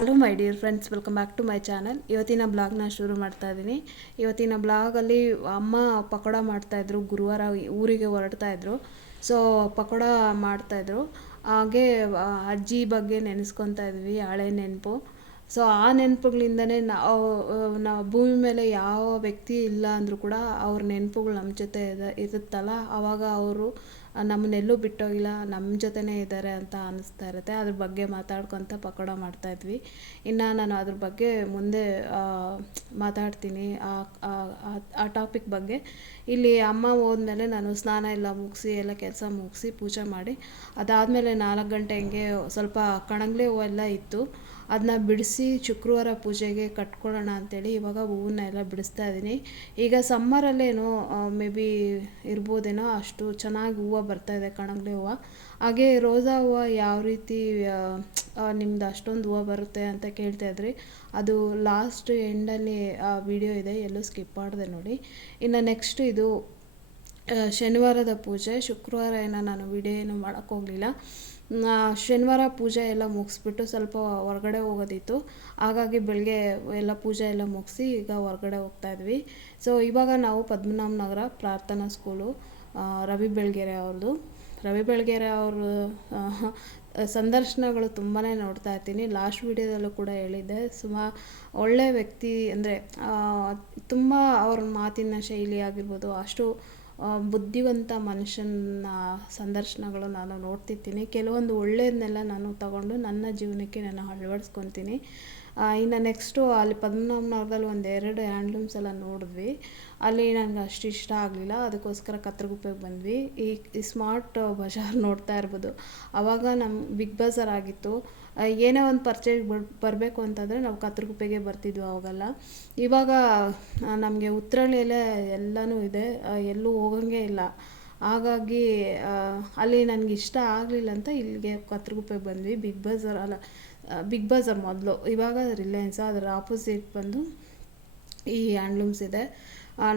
Hello my dear friends welcome back to my channel ಇವತ್ತಿನ ಬ್ಲಾಗ್ನ ಶುರು ಮಾಡ್ತಾ ಇದ್ದೀನಿ ಇವತ್ತಿನ ಬ್ಲಾಗಲ್ಲಿ ಅಮ್ಮ ಪಕೋಡ ಮಾಡ್ತಾಯಿದ್ರು ಗುರುವಾರ ಊರಿಗೆ ಹೊರಡ್ತಾ ಇದ್ರು. ಸೊ ಪಕೋಡ ಮಾಡ್ತಾಯಿದ್ರು ಹಾಗೆ ಅಜ್ಜಿ ಬಗ್ಗೆ ನೆನೆಸ್ಕೊತಾ ಇದ್ವಿ, ಹಳೆ ನೆನಪು. ಸೊ ಆ ನೆನಪುಗಳಿಂದನೇ ನಾವು ನಾವು ಭೂಮಿ ಮೇಲೆ ಯಾವ ವ್ಯಕ್ತಿ ಇಲ್ಲ ಅಂದರೂ ಕೂಡ ಅವ್ರ ನೆನಪುಗಳು ನಮ್ಮ ಜೊತೆ ಇದೆ, ಇರುತ್ತಲ್ಲ, ಅವಾಗ ಅವರು ನಮ್ಮನ್ನೆಲ್ಲೂ ಬಿಟ್ಟೋಗಿಲ್ಲ ನಮ್ಮ ಜೊತೆನೇ ಇದ್ದಾರೆ ಅಂತ ಅನ್ನಿಸ್ತಾ ಇರುತ್ತೆ. ಅದ್ರ ಬಗ್ಗೆ ಮಾತಾಡ್ಕೊತ ಪಕೋಡ ಮಾಡ್ತಾಯಿದ್ವಿ ಇನ್ನು ನಾನು ಅದ್ರ ಬಗ್ಗೆ ಮುಂದೆ ಮಾತಾಡ್ತೀನಿ. ಆ- ಟಾಪಿಕ್ ಬಗ್ಗೆ ಇಲ್ಲಿ ಅಮ್ಮ ಹೋದ್ಮೇಲೆ ನಾನು ಸ್ನಾನ ಎಲ್ಲ ಮುಗಿಸಿ ಎಲ್ಲ ಕೆಲಸ ಮುಗಿಸಿ ಪೂಜೆ ಮಾಡಿ, ಅದಾದಮೇಲೆ ನಾಲ್ಕು ಗಂಟೆ ಹಂಗೆ ಸ್ವಲ್ಪ ಕಣಂಗ್ಲೆ ಹೂವು ಎಲ್ಲ ಇತ್ತು. ಅದನ್ನ ಬಿಡಿಸಿ ಶುಕ್ರವಾರ ಪೂಜೆಗೆ ಕಟ್ಕೊಳ್ಳೋಣ ಅಂತೇಳಿ ಇವಾಗ ಹೂವನ್ನ ಎಲ್ಲ ಬಿಡಿಸ್ತಾ ಇದ್ದೀನಿ. ಈಗ ಸಮ್ಮರಲ್ಲೇನೋ ಮೇ ಬಿ ಇರ್ಬೋದೇನೋ ಅಷ್ಟು ಚೆನ್ನಾಗಿ ಹೂವು ಬರ್ತಾ ಇದೆ ಕಣಗ್ಲೆ ಹೂವು. ಹಾಗೆ ರೋಸಾ ಹೂವು ಯಾವ ರೀತಿ ನಿಮ್ದು ಅಷ್ಟೊಂದು ಹೂವು ಬರುತ್ತೆ ಅಂತ ಕೇಳ್ತಾ ಇದ್ರಿ. ಅದು ಲಾಸ್ಟ್ ಎಂಡಲ್ಲಿ ಆ ವಿಡಿಯೋ ಇದೆ, ಎಲ್ಲೂ ಸ್ಕಿಪ್ ಮಾಡಿದೆ ನೋಡಿ. ಇನ್ನು ನೆಕ್ಸ್ಟ್ ಇದು ಶನಿವಾರದ ಪೂಜೆ. ಶುಕ್ರವಾರ ಏನೋ ನಾನು ವಿಡಿಯೋ ಏನು ಮಾಡೋಕ್ಕೆ ಹೋಗಲಿಲ್ಲ. ಶನಿವಾರ ಪೂಜೆ ಎಲ್ಲ ಮುಗಿಸ್ಬಿಟ್ಟು ಸ್ವಲ್ಪ ಹೊರಗಡೆ ಹೋಗೋದಿತ್ತು. ಹಾಗಾಗಿ ಬೆಳಗ್ಗೆ ಎಲ್ಲ ಪೂಜೆ ಎಲ್ಲ ಮುಗಿಸಿ ಈಗ ಹೊರಗಡೆ ಹೋಗ್ತಾ ಇದ್ವಿ. ಸೊ ಇವಾಗ ನಾವು ಪದ್ಮನಾಭನಗರ ಪ್ರಾರ್ಥನಾ ಸ್ಕೂಲು ರವಿ ಬೆಳಗೆರೆ ಅವ್ರದ್ದು ರವಿ ಬೆಳಗೆರೆ ಅವರು ಸಂದರ್ಶನಗಳು ತುಂಬಾ ನೋಡ್ತಾ ಇರ್ತೀನಿ. ಲಾಸ್ಟ್ ವಿಡಿಯೋದಲ್ಲೂ ಕೂಡ ಹೇಳಿದ್ದೆ. ಸುಮಾ ಒಳ್ಳೆ ವ್ಯಕ್ತಿ ಅಂದರೆ ತುಂಬ ಅವ್ರ ಮಾತಿನ ಶೈಲಿ ಆಗಿರ್ಬೋದು, ಅಷ್ಟು ಬುದ್ಧಿವಂತ ಮನುಷ್ಯನ ಸಂದರ್ಶನಗಳು ನಾನು ನೋಡ್ತಿರ್ತೀನಿ. ಕೆಲವೊಂದು ಒಳ್ಳೆಯದನ್ನೆಲ್ಲ ನಾನು ತಗೊಂಡು ನನ್ನ ಜೀವನಕ್ಕೆ ನಾನು ಅಳವಡಿಸ್ಕೊತೀನಿ. ಇನ್ನು ನೆಕ್ಸ್ಟು ಅಲ್ಲಿ ಪದ್ಮನಾಭನಗರದಲ್ಲಿ ಒಂದು ಎರಡು ಹ್ಯಾಂಡ್ಲೂಮ್ಸ್ ಎಲ್ಲ ನೋಡಿದ್ವಿ. ಅಲ್ಲಿ ನನಗೆ ಅಷ್ಟು ಇಷ್ಟ ಆಗಲಿಲ್ಲ. ಅದಕ್ಕೋಸ್ಕರ ಕತ್ರಗುಪ್ಪೆಗೆ ಬಂದ್ವಿ. ಈ ಈ ಸ್ಮಾರ್ಟ್ ಬಜಾರ್ ನೋಡ್ತಾ ಇರ್ಬೋದು. ಆವಾಗ ನಮ್ಮ ಬಿಗ್ ಬಜಾರ್ ಆಗಿತ್ತು. ಏನೇ ಒಂದು ಪರ್ಚೇಸ್ ಬರಬೇಕು ಅಂತಂದರೆ ನಾವು ಕತ್ರಗುಪ್ಪೆಗೆ ಬರ್ತಿದ್ವಿ ಅವಾಗೆಲ್ಲ. ಇವಾಗ ನಮಗೆ ಉತ್ತರಳ್ಳಿಯಲ್ಲೇ ಎಲ್ಲನೂ ಇದೆ. ಎಲ್ಲೂ ಹೋಗಂಗೆ ಇಲ್ಲ. ಹಾಗಾಗಿ ಅಲ್ಲಿ ನನಗೆ ಇಷ್ಟ ಆಗಲಿಲ್ಲ ಅಂತ ಇಲ್ಲಿಗೆ ಕತ್ರಗುಪ್ಪೆಗೆ ಬಂದ್ವಿ. ಬಿಗ್ ಬಜಾರ್ ಅಲ್ಲ. ಬಿಗ್ ಬಜಾರ್ ಮೊದಲು. ಇವಾಗ ರಿಲಯನ್ಸ್, ಅದರ ಆಪೋಸಿಟ್ ಬಂದು ಈ ಹ್ಯಾಂಡ್ಲೂಮ್ಸ್ ಇದೆ.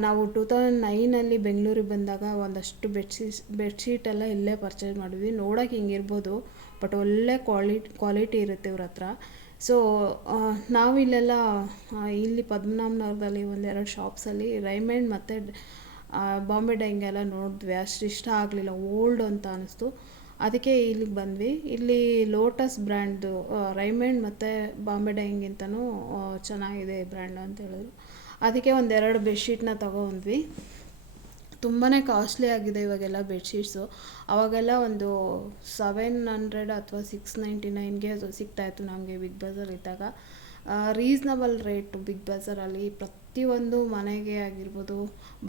ನಾವು ಟೂ ತೌಸಂಡ್ ನೈನಲ್ಲಿ ಬೆಂಗಳೂರಿಗೆ ಬಂದಾಗ ಒಂದಷ್ಟು ಬೆಡ್ಶೀಟ್ ಬೆಡ್ಶೀಟ್ ಎಲ್ಲ ಇಲ್ಲೇ ಪರ್ಚೇಸ್ ಮಾಡಿದ್ವಿ. ನೋಡೋಕೆ ಹಿಂಗಿರ್ಬೋದು ಬಟ್ ಒಳ್ಳೆ ಕ್ವಾಲಿಟಿ ಕ್ವಾಲಿಟಿ ಇರುತ್ತೆ ಇವ್ರ ಹತ್ರ. ಸೊ ನಾವು ಇಲ್ಲೆಲ್ಲ ಇಲ್ಲಿ ಪದ್ಮನಾಭನಗರದಲ್ಲಿ ಒಂದೆರಡು ಶಾಪ್ಸಲ್ಲಿ ರೈಮಂಡ್ ಮತ್ತು ಬಾಂಬೆ ಡೈಂಗೆಲ್ಲ ನೋಡಿದ್ವಿ. ಅಷ್ಟು ಇಷ್ಟ ಆಗಲಿಲ್ಲ. ಓಲ್ಡ್ ಅಂತ ಅನಿಸ್ತು. ಅದಕ್ಕೆ ಇಲ್ಲಿಗೆ ಬಂದ್ವಿ. ಇಲ್ಲಿ ಲೋಟಸ್ ಬ್ರ್ಯಾಂಡ್ದು ರೈಮಂಡ್ ಮತ್ತು ಬಾಂಬೆ ಡೈಯಿಂಗ್ ಆ, ಚೆನ್ನಾಗಿದೆ ಬ್ರ್ಯಾಂಡ್ ಅಂತ ಹೇಳಿದ್ರು. ಅದಕ್ಕೆ ಒಂದೆರಡು ಬೆಡ್ಶೀಟ್ನ ತಗೊಂಡ್ವಿ. ತುಂಬಾ ಕಾಸ್ಟ್ಲಿ ಆಗಿದೆ ಇವಾಗೆಲ್ಲ ಬೆಡ್ಶೀಟ್ಸು ಅವಾಗೆಲ್ಲ ಒಂದು ಸೆವೆನ್ ಹಂಡ್ರೆಡ್ ಅಥವಾ ಸಿಕ್ಸ್ ನೈಂಟಿ ನೈನ್ಗೆ ಅದು ಸಿಗ್ತಾಯಿತ್ತು ನಮಗೆ ಬಿಗ್ ಬಜಾರ್ ಇದ್ದಾಗ. ರೀಸ್ನಬಲ್ ರೇಟು ಬಿಗ್ ಬಜಾರಲ್ಲಿ ಪ್ರತಿಯೊಂದು ಮನೆಗೆ ಆಗಿರ್ಬೋದು,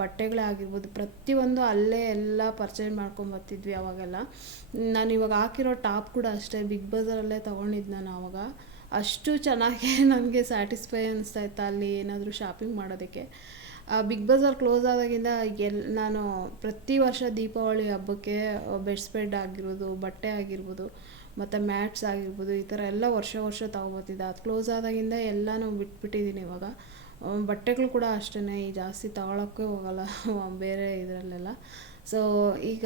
ಬಟ್ಟೆಗಳೇ ಆಗಿರ್ಬೋದು, ಪ್ರತಿಯೊಂದು ಅಲ್ಲೇ ಎಲ್ಲ ಪರ್ಚೇಸ್ ಮಾಡ್ಕೊಂಬರ್ತಿದ್ವಿ ಅವಾಗೆಲ್ಲ. ನಾನು ಇವಾಗ ಹಾಕಿರೋ ಟಾಪ್ ಕೂಡ ಅಷ್ಟೇ ಬಿಗ್ ಬಜಾರಲ್ಲೇ ತೊಗೊಂಡಿದ್ದು ನಾನು ಆವಾಗ ಅಷ್ಟು ಚೆನ್ನಾಗಿ ನನಗೆ ಸ್ಯಾಟಿಸ್ಫೈ ಅನಿಸ್ತಾ ಇತ್ತು ಅಲ್ಲಿ ಏನಾದರೂ ಶಾಪಿಂಗ್ ಮಾಡೋದಕ್ಕೆ. ಬಿಗ್ ಬಜಾರ್ ಕ್ಲೋಸ್ ಆದಾಗಿಂದ ಎಲ್, ನಾನು ಪ್ರತಿ ವರ್ಷ ದೀಪಾವಳಿ ಹಬ್ಬಕ್ಕೆ ಬೆಡ್ ಸ್ಪ್ರೆಡ್ ಆಗಿರ್ಬೋದು ಬಟ್ಟೆ ಆಗಿರ್ಬೋದು ಮತ್ತು ಮ್ಯಾಟ್ಸ್ ಆಗಿರ್ಬೋದು, ಈ ಥರ ಎಲ್ಲ ವರ್ಷ ವರ್ಷ ತೊಗೊಬರ್ತಿದ್ದೆ ಅದು ಕ್ಲೋಸ್ ಆದಾಗಿಂದ ಎಲ್ಲನೂ ಬಿಟ್ಬಿಟ್ಟಿದ್ದೀನಿ ಇವಾಗ. ಬಟ್ಟೆಗಳು ಕೂಡ ಅಷ್ಟೇ ಈ ಜಾಸ್ತಿ ತಗೊಳಕ್ಕೆ ಹೋಗಲ್ಲ, ಬೇರೆ ಇದರಲ್ಲೆಲ್ಲ. ಸೊ ಈಗ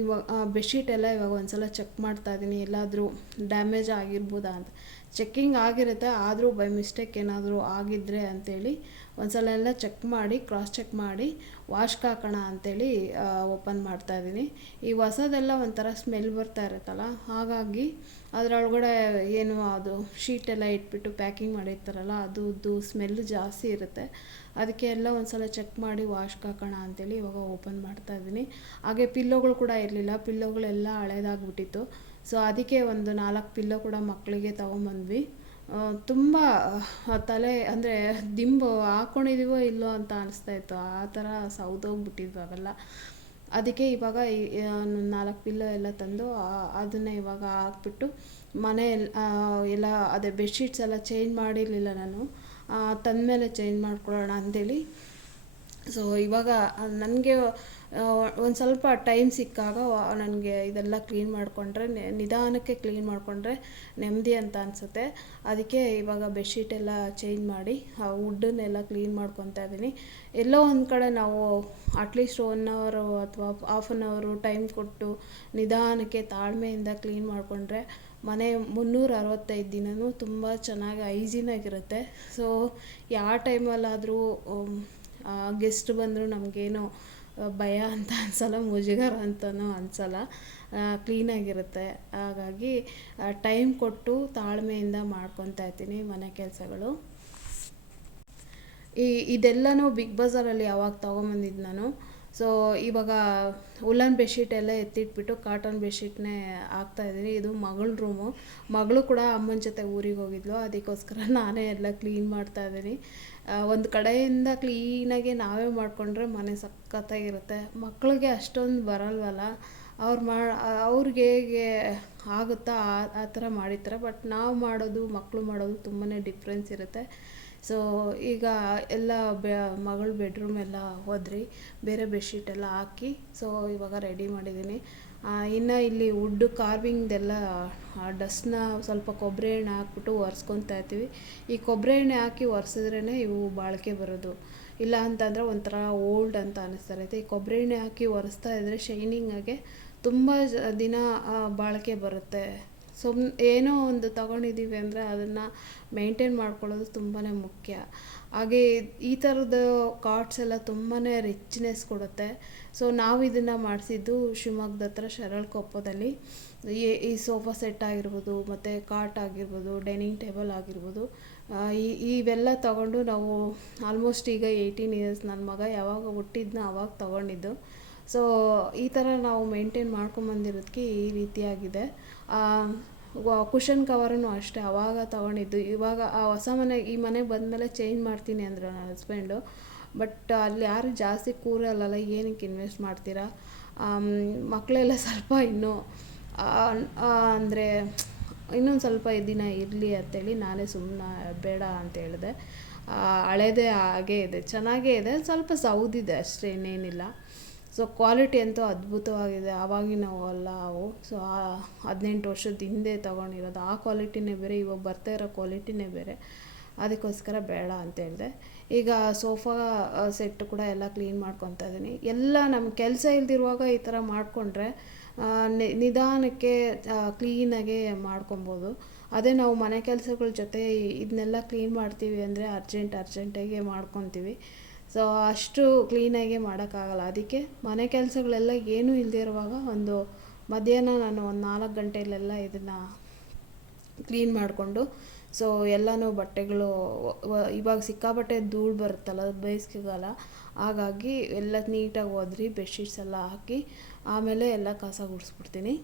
ಇವಾಗ ಬೆಡ್ಶೀಟ್ ಎಲ್ಲ ಇವಾಗ ಒಂದ್ಸಲ ಚೆಕ್ ಮಾಡ್ತಾ ಇದ್ದೀನಿ ಎಲ್ಲಾದರೂ ಡ್ಯಾಮೇಜ್ ಆಗಿರ್ಬೋದಾ ಅಂತ. ಚೆಕ್ಕಿಂಗ್ ಆಗಿರುತ್ತೆ, ಆದರೂ ಬೈ ಮಿಸ್ಟೇಕ್ ಏನಾದರೂ ಆಗಿದ್ದರೆ ಅಂತೇಳಿ ಒಂದ್ಸಲ ಎಲ್ಲ ಚೆಕ್ ಮಾಡಿ ಕ್ರಾಸ್ ಚೆಕ್ ಮಾಡಿ ವಾಶ್ಗೆ ಹಾಕೋಣ ಅಂತೇಳಿ ಓಪನ್ ಮಾಡ್ತಾ ಇದ್ದೀನಿ. ಈ ಹೊಸದೆಲ್ಲ ಒಂಥರ ಸ್ಮೆಲ್ ಬರ್ತಾ ಇರುತ್ತಲ್ಲ, ಹಾಗಾಗಿ ಅದರೊಳಗಡೆ ಏನು ಅದು ಶೀಟ್ ಎಲ್ಲ ಇಟ್ಬಿಟ್ಟು ಪ್ಯಾಕಿಂಗ್ ಮಾಡಿರ್ತಾರಲ್ಲ ಅದು ಸ್ಮೆಲ್ ಜಾಸ್ತಿ ಇರುತ್ತೆ. ಅದಕ್ಕೆ ಎಲ್ಲ ಒಂದ್ಸಲ ಚೆಕ್ ಮಾಡಿ ವಾಶ್ಗೆ ಹಾಕೋಣ ಅಂತೇಳಿ ಇವಾಗ ಓಪನ್ ಮಾಡ್ತಾ ಇದ್ದೀನಿ. ಹಾಗೆ ಪಿಲ್ಲೋಗಳು ಕೂಡ ಇರಲಿಲ್ಲ ಪಿಲ್ಲೋಗಳೆಲ್ಲ ಹಳೇದಾಗ್ಬಿಟ್ಟಿತ್ತು. ಸೊ ಅದಕ್ಕೆ ಒಂದು ನಾಲ್ಕು ಪಿಲ್ಲೋ ಕೂಡ ಮಕ್ಕಳಿಗೆ ತೊಗೊಂಬಂದ್ವಿ. ತುಂಬ ತಲೆ, ಅಂದರೆ ದಿಂಬು ಹಾಕ್ಕೊಂಡಿದ್ದೀವೋ ಇಲ್ಲೋ ಅಂತ ಅನಿಸ್ತಾ ಇತ್ತು. ಆ ಥರ ಸೌದೋಗ್ಬಿಟ್ಟಿದ್ವು ಅವೆಲ್ಲ. ಅದಕ್ಕೆ ಇವಾಗ ನಾಲ್ಕು ಪಿಲ್ಲೋ ಎಲ್ಲ ತಂದು ಅದನ್ನು ಇವಾಗ ಹಾಕ್ಬಿಟ್ಟು ಮನೆ ಎಲ್ಲ ಅದೇ ಬೆಡ್ಶೀಟ್ಸ್ ಎಲ್ಲ ಚೇಂಜ್ ಮಾಡಿರಲಿಲ್ಲ ನಾನು. ತಂದಮೇಲೆ ಚೇಂಜ್ ಮಾಡ್ಕೊಳ್ಳೋಣ ಅಂತೇಳಿ ಸೊ ಇವಾಗ ನನಗೆ ಒಂದು ಸ್ವಲ್ಪ ಟೈಮ್ ಸಿಕ್ಕಾಗ ನನಗೆ ಇದೆಲ್ಲ ಕ್ಲೀನ್ ಮಾಡಿಕೊಂಡ್ರೆ ನಿಧಾನಕ್ಕೆ ಕ್ಲೀನ್ ಮಾಡಿಕೊಂಡ್ರೆ ನೆಮ್ಮದಿ ಅಂತ ಅನಿಸುತ್ತೆ. ಅದಕ್ಕೆ ಇವಾಗ ಬೆಡ್ಶೀಟ್ ಎಲ್ಲ ಚೇಂಜ್ ಮಾಡಿ, ಆ ವುಡ್ಡನ್ನೆಲ್ಲ ಕ್ಲೀನ್ ಮಾಡ್ಕೊತಾ ಇದ್ದೀನಿ. ಎಲ್ಲೋ ಒಂದು ಕಡೆ ನಾವು ಅಟ್ಲೀಸ್ಟ್ ಒನ್ ಅವರು ಅಥವಾ ಹಾಫ್ ಆನ್ ಅವರು ಟೈಮ್ ಕೊಟ್ಟು ನಿಧಾನಕ್ಕೆ ತಾಳ್ಮೆಯಿಂದ ಕ್ಲೀನ್ ಮಾಡಿಕೊಂಡ್ರೆ ಮನೆ ಮುನ್ನೂರ ಅರವತ್ತೈದು ದಿನವೂ ತುಂಬ ಚೆನ್ನಾಗಿ ಐಜಿನಾಗಿರುತ್ತೆ ಸೊ ಯಾವ ಟೈಮಲ್ಲಾದರೂ ಗೆಸ್ಟ್ ಬಂದರೂ ನಮಗೇನು ಭಯ ಅಂತ ಅನ್ಸೋಲ್ಲ, ಮುಜುಗರ ಅಂತಲೂ ಅನ್ಸಲ್ಲ. ಕ್ಲೀನಾಗಿರುತ್ತೆ ಹಾಗಾಗಿ ಟೈಮ್ ಕೊಟ್ಟು ತಾಳ್ಮೆಯಿಂದ ಮಾಡ್ಕೊತಾ ಇರ್ತೀನಿ ಮನೆ ಕೆಲಸಗಳು. ಈ, ಇದೆಲ್ಲನೂ ಬಿಗ್ ಬಜಾರಲ್ಲಿ ಯಾವಾಗ ತೊಗೊಂಬಂದಿದ್ದು ನಾನು. ಸೊ ಇವಾಗ ಉಲ್ಲನ್ ಬೆಡ್ಶೀಟ್ ಎಲ್ಲ ಎತ್ತಿಟ್ಬಿಟ್ಟು ಕಾಟನ್ ಬೆಡ್ಶೀಟ್ನೇ ಹಾಕ್ತಾಯಿದ್ದೀನಿ ಇದು ಮಗಳ ರೂಮು ಮಗಳು ಕೂಡ ಅಮ್ಮನ ಜೊತೆ ಊರಿಗೆ ಹೋಗಿದ್ಲು. ಅದಕ್ಕೋಸ್ಕರ ನಾನೇ ಎಲ್ಲ ಕ್ಲೀನ್ ಮಾಡ್ತಾಯಿದ್ದೀನಿ ಒಂದು ಕಡೆಯಿಂದ ಕ್ಲೀನಾಗಿ ನಾವೇ ಮಾಡಿಕೊಂಡ್ರೆ ಮನೆ ಸಖತ್ತಾಗಿರುತ್ತೆ. ಮಕ್ಕಳಿಗೆ ಅಷ್ಟೊಂದು ಬರಲ್ವಲ್ಲ? ಅವ್ರು ಮಾಡಿ ಅವ್ರಿಗೆ ಹೇಗೆ ಆಗುತ್ತಾ? ಆ ಥರ ಮಾಡಿರ್ತಾರೆ. ಬಟ್ ನಾವು ಮಾಡೋದು ಮಕ್ಕಳು ಮಾಡೋದು ತುಂಬಾ ಡಿಫ್ರೆನ್ಸ್ ಇರುತ್ತೆ. ಸೊ ಈಗ ಎಲ್ಲ ಬೆ, ಮಗಳ ಬೆಡ್ರೂಮ್ ಎಲ್ಲ ಹೋದ್ರಿ. ಬೇರೆ ಬೆಡ್ಶೀಟ್ ಎಲ್ಲ ಹಾಕಿ ಸೊ ಇವಾಗ ರೆಡಿ ಮಾಡಿದ್ದೀನಿ. ಇನ್ನು ಇಲ್ಲಿ ವುಡ್ ಕಾರ್ವಿಂಗ್ದೆಲ್ಲ ಡಸ್ಟ್ನ ಸ್ವಲ್ಪ ಕೊಬ್ಬರಿ ಎಣ್ಣೆ ಹಾಕ್ಬಿಟ್ಟು ಒರೆಸ್ಕೊತಾ ಇರ್ತೀವಿ. ಈ ಕೊಬ್ಬರಿ ಎಣ್ಣೆ ಹಾಕಿ ಒರೆಸಿದ್ರೇ ಇವು ಬಾಳಿಕೆ ಬರೋದು. ಇಲ್ಲ ಅಂತಂದರೆ ಒಂಥರ ಓಲ್ಡ್ ಅಂತ ಅನ್ನಿಸ್ತಾ ಇರುತ್ತೆ ಈ ಕೊಬ್ಬರಿ ಎಣ್ಣೆ ಹಾಕಿ ಒರೆಸ್ತಾ ಇದ್ದರೆ ಶೈನಿಂಗಾಗೆ ತುಂಬ ದಿನ ಬಾಳಿಕೆ ಬರುತ್ತೆ. ಸುಮ್, ಏನೋ ಒಂದು ತಗೊಂಡಿದ್ದೀವಿ ಅಂದರೆ ಅದನ್ನು ಮೇಂಟೈನ್ ಮಾಡ್ಕೊಳ್ಳೋದು ತುಂಬಾ ಮುಖ್ಯ. ಹಾಗೆ ಈ ಥರದ ಕಾರ್ಡ್ಸ್ ಎಲ್ಲ ತುಂಬಾ ರಿಚ್ನೆಸ್ ಕೊಡುತ್ತೆ. ಸೊ ನಾವು ಇದನ್ನು ಮಾಡಿಸಿದ್ದು ಶಿವಮೊಗ್ಗದ ಹತ್ರ ಶರಳಕೊಪ್ಪದಲ್ಲಿ ಈ ಸೋಫಾ ಸೆಟ್ ಆಗಿರ್ಬೋದು, ಮತ್ತು ಕಾಟ್ ಆಗಿರ್ಬೋದು ಡೈನಿಂಗ್ ಟೇಬಲ್ ಆಗಿರ್ಬೋದು. ಈ, ಇವೆಲ್ಲ ತಗೊಂಡು ನಾವು ಆಲ್ಮೋಸ್ಟ್ ಈಗ ಏಯ್ಟೀನ್ ಇಯರ್ಸ್ ನನ್ನ ಮಗ ಯಾವಾಗ ಹುಟ್ಟಿದ್ನ ಅವಾಗ ತಗೊಂಡಿದ್ದು. ಸೊ ಈ ಥರ ನಾವು ಮೇಂಟೈನ್ ಮಾಡ್ಕೊಂಬಂದಿರೋದಕ್ಕೆ ಈ ರೀತಿಯಾಗಿದೆ. ಕುಷನ್ ಕವರನ್ನು ಅಷ್ಟೇ ಆವಾಗ ತೊಗೊಂಡಿದ್ದು. ಇವಾಗ ಆ ಹೊಸ ಮನೆ, ಈ ಮನೆಗೆ ಬಂದಮೇಲೆ ಚೇಂಜ್ ಮಾಡ್ತೀನಿ ಅಂದರು ನನ್ನ ಹಸ್ಬೆಂಡು ಬಟ್ ಅಲ್ಲಿ ಯಾರು ಜಾಸ್ತಿ ಕೂರಲ್ಲಲ್ಲ ಏನಕ್ಕೆ ಇನ್ವೆಸ್ಟ್ ಮಾಡ್ತೀರಾ? ಮಕ್ಕಳೆಲ್ಲ ಸ್ವಲ್ಪ ಇನ್ನೂ ಅಂದರೆ ಇನ್ನೊಂದು ಸ್ವಲ್ಪ ದಿನ ಇರಲಿ ಅಂತೇಳಿ ನಾನೇ ಸುಮ್ಮನೆ ಬೇಡ ಅಂತ ಹೇಳಿದೆ. ಹಳೇದೇ ಹಾಗೇ ಇದೆ. ಚೆನ್ನಾಗೇ ಇದೆ. ಸ್ವಲ್ಪ ಸೌದಿದೆ ಅಷ್ಟೇ, ಇನ್ನೇನಿಲ್ಲ. ಸೊ ಕ್ವಾಲಿಟಿ ಅಂತೂ ಅದ್ಭುತವಾಗಿದೆ. ಅವಾಗಿನವಲ್ಲ ಅವು. ಸೊ ಹದಿನೆಂಟು ವರ್ಷದ ಹಿಂದೆ ತೊಗೊಂಡಿರೋದು. ಆ ಕ್ವಾಲಿಟಿನೇ ಬೇರೆ, ಇವಾಗ ಬರ್ತಾ ಇರೋ ಕ್ವಾಲಿಟಿನೇ ಬೇರೆ. ಅದಕ್ಕೋಸ್ಕರ ಬೇಡ ಅಂತ ಹೇಳಿದೆ. ಈಗ ಸೋಫಾ ಸೆಟ್ ಕೂಡ ಎಲ್ಲ ಕ್ಲೀನ್ ಮಾಡ್ಕೊತಾ ಇದ್ದೀನಿ. ಎಲ್ಲ ನಮ್ಮ ಕೆಲಸ ಇಲ್ದಿರುವಾಗ ಈ ಥರ ಮಾಡಿಕೊಂಡ್ರೆ ನಿಧಾನಕ್ಕೆ ಕ್ಲೀನಾಗೆ ಮಾಡ್ಕೊಬೋದು. ಅದೇ ನಾವು ಮನೆ ಕೆಲಸಗಳ ಜೊತೆ ಇದನ್ನೆಲ್ಲ ಕ್ಲೀನ್ ಮಾಡ್ತೀವಿ ಅಂದರೆ ಅರ್ಜೆಂಟ್ ಅರ್ಜೆಂಟಾಗೆ ಮಾಡ್ಕೊತೀವಿ. ಸೊ ಅಷ್ಟು ಕ್ಲೀನಾಗಿ ಮಾಡೋಕ್ಕಾಗಲ್ಲ. ಅದಕ್ಕೆ ಮನೆ ಕೆಲಸಗಳೆಲ್ಲ ಏನೂ ಇಲ್ಲದೆ ಇರುವಾಗ ಒಂದು ಮಧ್ಯಾಹ್ನ ನಾನು ಒಂದು ನಾಲ್ಕು ಗಂಟೆಯಲ್ಲೆಲ್ಲ ಇದನ್ನು ಕ್ಲೀನ್ ಮಾಡಿಕೊಂಡು ಸೊ ಎಲ್ಲನೂ ಬಟ್ಟೆಗಳು ಇವಾಗ ಸಿಕ್ಕಾಪಟ್ಟೆ ಧೂಳು ಬರುತ್ತಲ್ಲ ಬೇಸಿಗೆಗಾಲ, ಹಾಗಾಗಿ ಎಲ್ಲ ನೀಟಾಗಿ ಒದ್ರಿ ಬೆಡ್ಶೀಟ್ಸ್ ಎಲ್ಲ ಹಾಕಿ, ಆಮೇಲೆ ಎಲ್ಲ ಕಸ ಗುಡಿಸ್ಬಿಡ್ತೀನಿ.